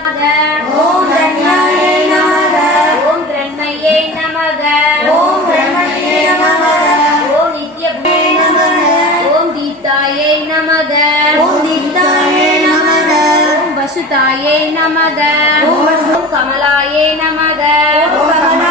ஓம் தன்யாயை நமக. ஓம் திரண்மயே நமக. ஓம் பிரம்மணே நமக. ஓம் நித்யபூதே நமக. ஓம் தீப்தாயை நமக. ஓம் தீப்தாயை நமக. ஓம் வசுதாயை நமக. ஓம் கமலாயை நமக. ஓம் கமலாயை